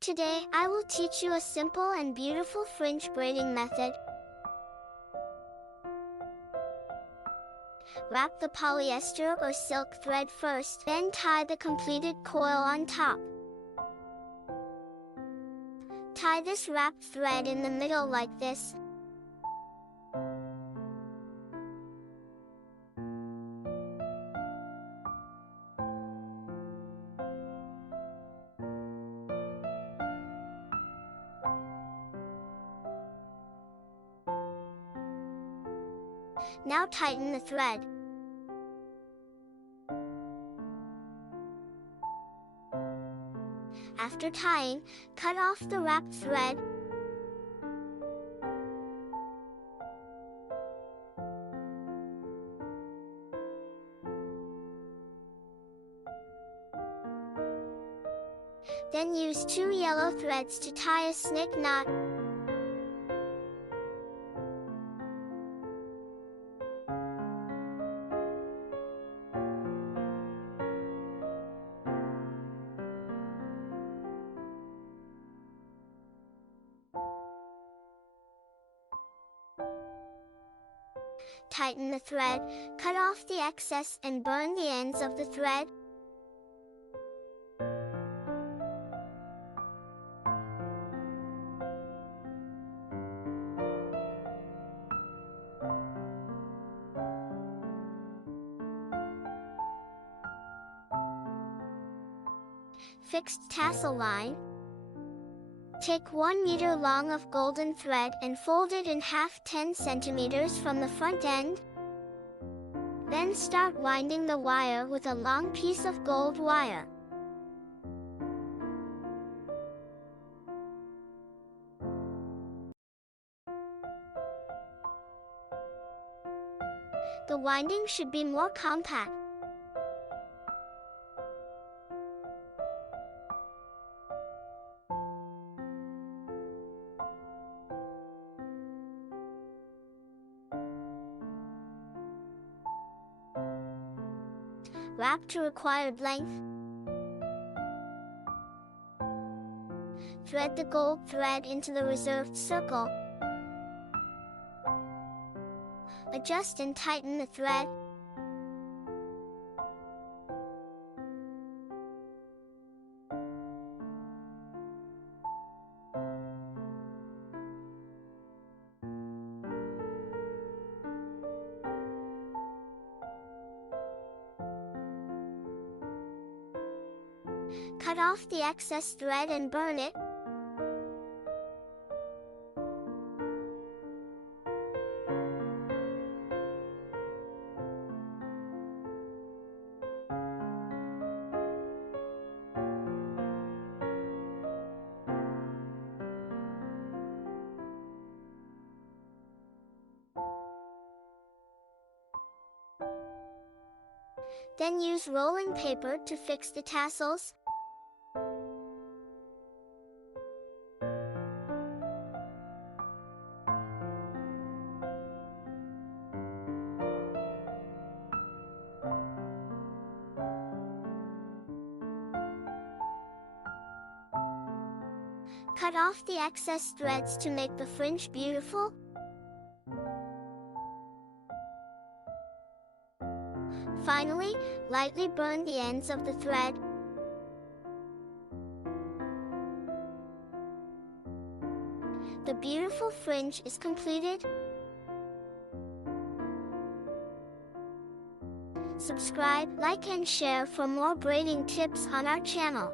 Today, I will teach you a simple and beautiful fringe braiding method. Wrap the polyester or silk thread first, then tie the completed coil on top. Tie this wrapped thread in the middle like this. Now tighten the thread. After tying, cut off the wrapped thread. Then use 2 yellow threads to tie a snake knot. Tighten the thread, cut off the excess and burn the ends of the thread. Fixed tassel line. Take 1 meter long of golden thread and fold it in half 10 centimeters from the front end. Then start winding the wire with a long piece of gold wire. The winding should be more compact. Wrap to required length. Thread the gold thread into the reserved circle. Adjust and tighten the thread. Cut off the excess thread and burn it. Then use rolling paper to fix the tassels. Cut off the excess threads to make the fringe beautiful. Finally, lightly burn the ends of the thread. The beautiful fringe is completed. Subscribe, like and share for more braiding tips on our channel.